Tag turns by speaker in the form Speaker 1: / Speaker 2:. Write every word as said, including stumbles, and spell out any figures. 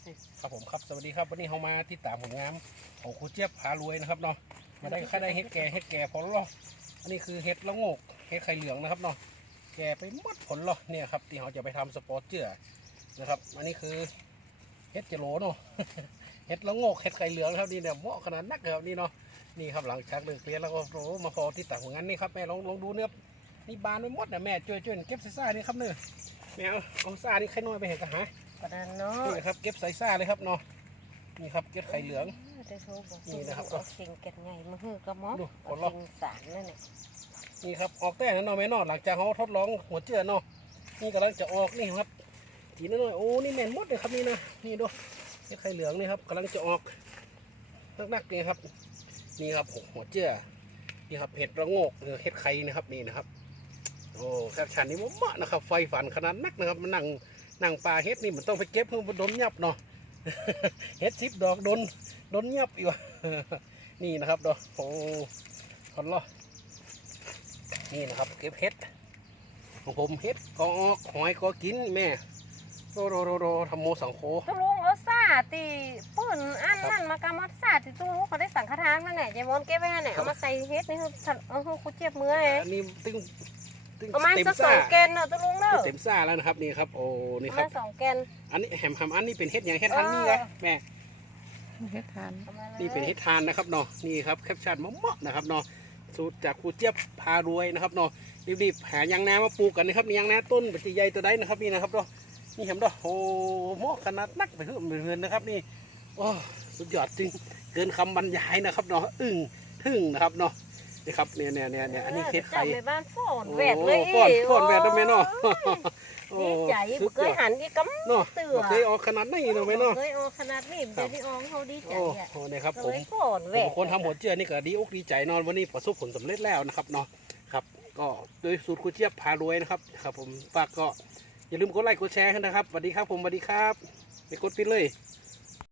Speaker 1: สิ
Speaker 2: ครับผมครับสวัสดีครับวันนี้เรามาติดตามผลงานของครูเจี๊ยบพารวยนะครับเนาะมาได้ค่าได้เฮ็ดแก่เฮ็ดแก่ผลหรออันนี้คือเฮ็ดละโงกเฮ็ดไข่เหลืองนะครับเนาะแก่ไปหมดผลหรอเนี่ยครับที่เราจะไปทำสปอร์ตเจือนะครับอันนี้คือเฮ็ดเจโรเนาะ เฮ็ดละโงกเฮ็ดไข่เหลืองครับนี่เนี่ยเหมาะขนาดนักครับนี่เนาะนี่ครับหลังจากเลิกเรียนแล้วก็โอ้มาพอติดตามผลงานนี่ครับแม่ลองลองดูเนี่ยนี่บานไปหมดนะแม่ช่วยช่วยเก็บซ่าๆนี่ครับเนี่ยแม่เอาเอาซ่านี่ไข่น้อยไปเห็นกันหา
Speaker 1: ก็ได้เนาะ
Speaker 2: นี่ครับเก็บใส่ซ่าเลยครับเนาะนี่ครับเก็บไข่เหลือง
Speaker 1: ได้โชว์บอก
Speaker 2: นี่นะครับ
Speaker 1: เอาเข่งเก็ดใหญ่มาฮือกระมอบ
Speaker 2: ดู
Speaker 1: เอา
Speaker 2: ผลลัพธ์
Speaker 1: เข่งสารนั่นแหละ
Speaker 2: นี่ครับออกแต่นั้นเนาะแม่เนาะหลังจากเขาทดลองหัวเจือเนาะนี่กำลังจะออกนี่ครับทีน้อยๆโอ้นี่แม่นหมดเลยครับนี่นะนี่ดูเก็บไข่เหลืองนี่ครับกำลังจะออกนักๆนี่ครับนี่ครับหัวเจือนี่ครับเห็ดระโงกหรือเห็ดไข่นะครับนี่นะครับโอ้แคบชันนี่มันเหมาะนะครับไฟฝันขนาดนักนะครับมันนั่งนั่งปลาเห็ดนี่มันต้องไปเก็บเพื่อโดนยับเนาะ เห็ดซิปดอกโดนโดนยับอยู่ นี่นะครับดอกโอ้คนล้อนี่นะครับเก็บเห็ดของผมเห็ดก็ออกหอยก็กินแม่โรโรโรโรทำโมสังโฆ
Speaker 1: ตุลุงเอาซาตีปืนอันนั่นมากำมัดซาตีตุลุงเขาได้สั่งคาถานมาไหนยายมอนเก็บไว้ไหนเอามาใส่เฮ็ดนี่เขาเอาเขาคุเจ็บมือไง
Speaker 2: อันนี้ตึงตึง
Speaker 1: ประมาณ
Speaker 2: เต็ม
Speaker 1: สักสอ
Speaker 2: ซ่าง
Speaker 1: แกนเนาะตุลุงเนาะ
Speaker 2: เต็มซ่าแล้วนะครับนี่ครับโอ้
Speaker 1: ป
Speaker 2: นี่
Speaker 1: ระ
Speaker 2: ครั
Speaker 1: มา
Speaker 2: บ
Speaker 1: ณสองแกน
Speaker 2: อันนี้แฮมแฮมอันนี้เป็นเห็ดอย่างเห็ดฮันนี่ไงแม่
Speaker 3: เฮ็ดทาน
Speaker 2: นี่เป็นเห็ดทานนะครับเนาะนี่ครับแคปชั่นมะม่วงนะครับเนาะสูตรจากครูเจี๊ยบพารวยนะครับเนาะรีบๆหายางนามาปลูกกันนะครับนี่ยางนาต้นปฏิใหญ่ตัวใดนะครับนี่นะครับเนาะนี่เห็นเนาะโอ้เหมาะขนาดนักไปเพื่อนเพื่อนนะครับนี่โอ้สุดยอดจริงเกินคำบรรยายนะครับเนาะอึ้งทึ่งนะครับเนาะนี่ครับเนี่ยเนี่ยเนี่ยเนี่ยอันนี้เห็ดไข่
Speaker 1: ในบ้านฝน
Speaker 2: โอ้
Speaker 1: แหวกเลย
Speaker 2: ฟ้อนฟ้อนแหวกได้ไหมเนาะ
Speaker 1: ดีใจบุเคยหันอีกกำ
Speaker 2: เนาะ
Speaker 1: เตือ
Speaker 2: บ่เคยออกขนาดนี้เนาะไหมเนาะ
Speaker 1: เคยออกขนาดนี้เดี๋ยวนี้ออกเขาดีใจ
Speaker 2: โอ้
Speaker 1: อ่ะ
Speaker 2: โหเนี่ยครับ
Speaker 1: ก็
Speaker 2: ผม
Speaker 1: เลยฝนแหว
Speaker 2: ผม
Speaker 1: ก
Speaker 2: คนทำหัวเจือนี่ก็ดีอกดีใจเนอนวันนี้ประสบผลสำเร็จแล้วนะครับเนาะครับก็โดยสูตรครูเจี๊ยบพารวยนะครับครับผมฝากก็อย่าลืมกดไลค์กดแชร์นะครับสวัสดีครับผมสวัสดีครับไปกดปิดเลย